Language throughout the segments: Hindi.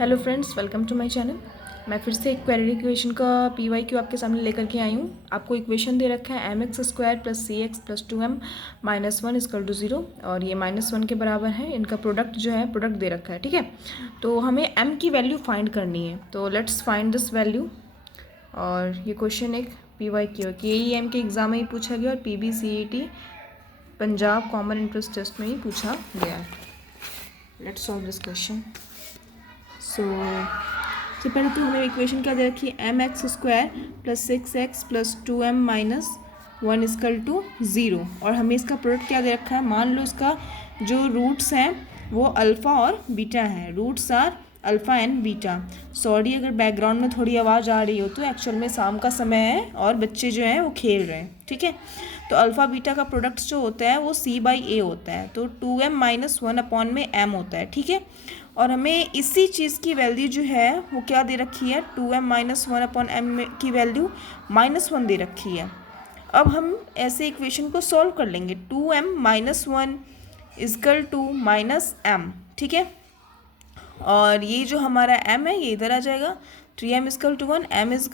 Hello friends, welcome to my channel. मैं फिर से एक क्वेरी इक्वेशन का PYQ आपके सामने लेकर के आई हूँ। आपको इक्वेशन दे रखा है mx² + cx + 2m - 1 = 0 और ये -1 के बराबर है। इनका प्रोडक्ट जो है प्रोडक्ट दे रखा है, ठीक है। तो हमें m की वैल्यू फाइंड करनी है, तो लेट्स फाइंड दिस वैल्यू। और ये क्वेश्चन एक PYQ है, KEM के एग्ज़ाम में ही पूछा गया और PBCET Punjab common interest test में ही पूछा गया है। Let's solve this question. सबसे पहले तो हमें इक्वेशन क्या दे रखी है, mx² + 6x + 2m - 1 = 0 और हमें इसका प्रोडक्ट क्या दे रखा है। मान लो इसका जो रूट्स हैं वो अल्फ़ा और बीटा है। Roots are alpha and beta. Sorry अगर बैकग्राउंड में थोड़ी आवाज़ आ रही हो, तो एक्चुअल में शाम का समय है और बच्चे जो हैं वो खेल रहे हैं, ठीक है। तो अल्फ़ा बीटा का प्रोडक्ट्स जो होता है वो c/a होता है, तो 2m - 1/m होता है, ठीक है। और हमें इसी चीज़ की वैल्यू जो है वो क्या दे रखी है, 2m - 1/m की वैल्यू -1 दे रखी है। अब हम ऐसे इक्वेशन को सॉल्व कर लेंगे। 2m - 1 = -m, ठीक है। और ये जो हमारा m है ये इधर आ जाएगा। 3m = 1, m =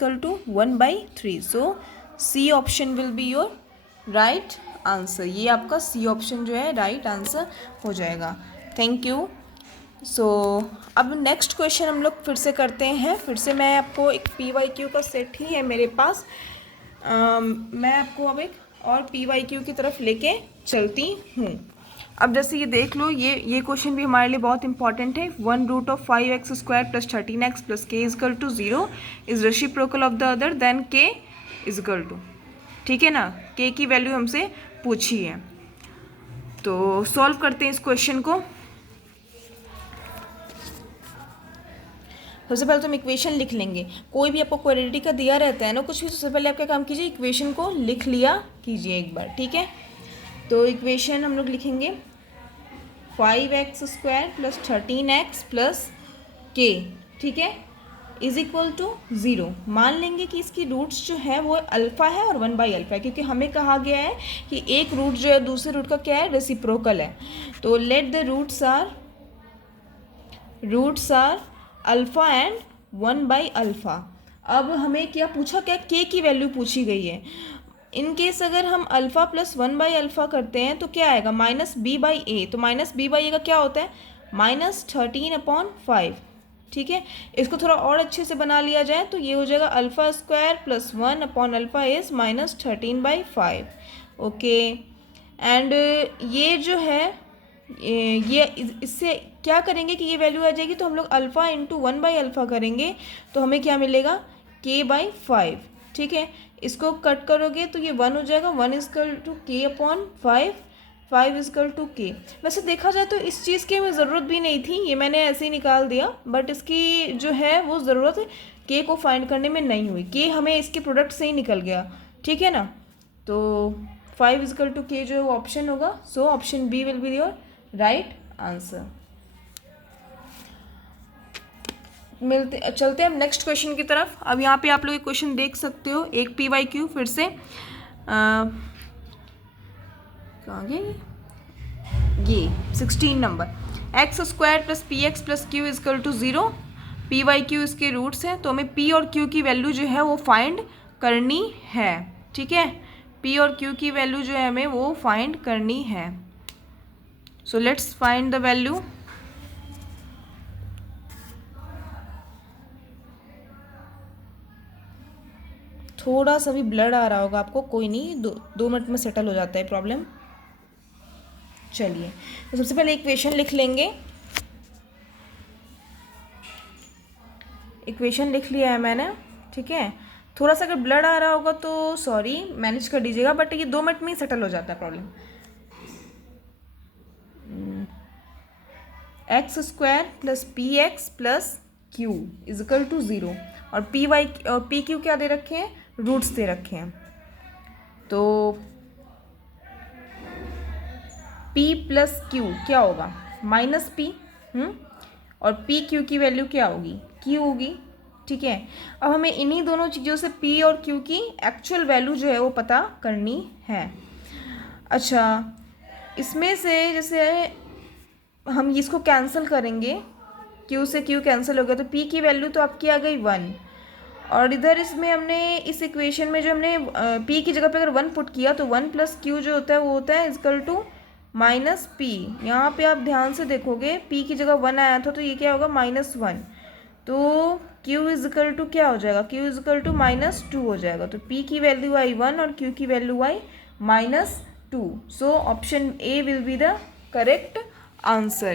1/3। So C option will be your right answer. ये आपका सी ऑप्शन जो है राइट आंसर हो जाएगा। Thank you. अब नेक्स्ट क्वेश्चन हम लोग फिर से करते हैं। फिर से मैं आपको एक PYQ का सेट ही है मेरे पास। मैं आपको अब एक और PYQ की तरफ लेके चलती हूँ। अब जैसे ये देख लो, ये क्वेश्चन भी हमारे लिए बहुत इंपॉर्टेंट है। 1√5x² + 13x + k = 0 is reciprocal of the other than k = ठीक है ना। k की वैल्यू हमसे पूछी है, तो सॉल्व करते हैं इस क्वेश्चन को। सबसे पहले तो हम इक्वेशन लिख लेंगे। कोई भी आपको क्वाड्रेटिक का दिया रहता है ना कुछ भी, तो सबसे पहले आप क्या काम कीजिए, इक्वेशन को लिख लिया कीजिए एक बार, ठीक है। तो इक्वेशन हम लोग लिखेंगे 5x² + 13x + k, ठीक है, = 0। मान लेंगे कि इसकी रूट्स जो है वो अल्फ़ा है और 1/अल्फ़ा है, क्योंकि हमें कहा गया है कि एक रूट जो है दूसरे रूट का क्या है, रेसिप्रोकल है। तो let the roots are alpha and 1/अल्फ़ा। अब हमें क्या पूछा, क्या k की वैल्यू पूछी गई है। इन केस अगर हम अल्फ़ा + 1/अल्फ़ा करते हैं तो क्या आएगा, -b/a। तो -b/a का क्या होता है, -13/5, ठीक है। इसको थोड़ा और अच्छे से बना लिया जाए तो ये हो जाएगा α² + 1/अल्फ़ा इज़ -13/5। ओके। एंड ये जो है ये इससे क्या करेंगे कि ये वैल्यू आ जाएगी, तो हम लोग अल्फ़ा × 1/अल्फ़ा करेंगे तो हमें क्या मिलेगा, k/5, ठीक है। इसको कट करोगे तो ये 1 हो जाएगा। 1 = k/5, 5 = k। वैसे देखा जाए तो इस चीज़ की हमें ज़रूरत भी नहीं थी, ये मैंने ऐसे ही निकाल दिया, बट इसकी जो है वो ज़रूरत k को फाइंड करने में नहीं हुई। k हमें इसके प्रोडक्ट से ही निकल गया, ठीक है ना। तो 5 = k जो है वो ऑप्शन होगा। So option B will be your right answer. चलते हैं अब नेक्स्ट क्वेश्चन की तरफ। अब यहाँ पे आप लोग एक क्वेश्चन देख सकते हो, एक PYQ फिर से कहाँ गए ये 16 number. x² + px + q = 0। PYQ इसके रूट्स हैं, तो हमें p और q की वैल्यू जो है वो फाइंड करनी है, ठीक है। p और q की वैल्यू जो है हमें वो फाइंड करनी है। So let's find the value. थोड़ा सा भी ब्लड आ रहा होगा आपको, कोई नहीं, 2 मिनट में सेटल हो जाता है प्रॉब्लम। चलिए, तो सबसे पहले इक्वेशन लिख लेंगे। इक्वेशन लिख लिया है मैंने, ठीक है। थोड़ा सा अगर ब्लड आ रहा होगा तो सॉरी, मैनेज कर दीजिएगा, बट ये 2 मिनट में ही सेटल हो जाता है प्रॉब्लम। x² + px + q = 0 और pq क्या दे रखे हैं, रूट्स दे रखे हैं। तो p + q क्या होगा, -p, और पी क्यू की वैल्यू क्या होगी, q होगी, ठीक है। अब हमें इन्हीं दोनों चीज़ों से p और q की एक्चुअल वैल्यू जो है वो पता करनी है। अच्छा, इसमें से जैसे हम इसको कैंसिल करेंगे क्यू से क्यू कैंसिल हो गया, तो पी की वैल्यू तो आपकी आ गई 1। और इधर इसमें हमने इस इक्वेशन में जो हमने पी की जगह पे अगर 1 पुट किया तो 1 प्लस क्यू जो होता है वो होता है इक्वल टू माइनस पी। यहाँ पे आप ध्यान से देखोगे पी की जगह 1 आया था तो ये क्या होगा -1, तो q इज इक्वल टू क्या हो जाएगा, q इज इक्वल टू -2 हो जाएगा। तो p की वैल्यू आई 1 और q की value I -2। So option A will be the correct answer.